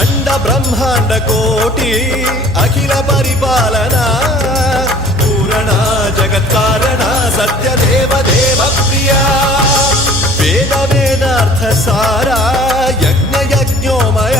अंड ब्रह्मांड कोटि अखिल परिपालना पूरणा जगत्कारणा सत्यदेव देव प्रिया वेद वेदार्थ सारा यज्ञ यज्ञोमय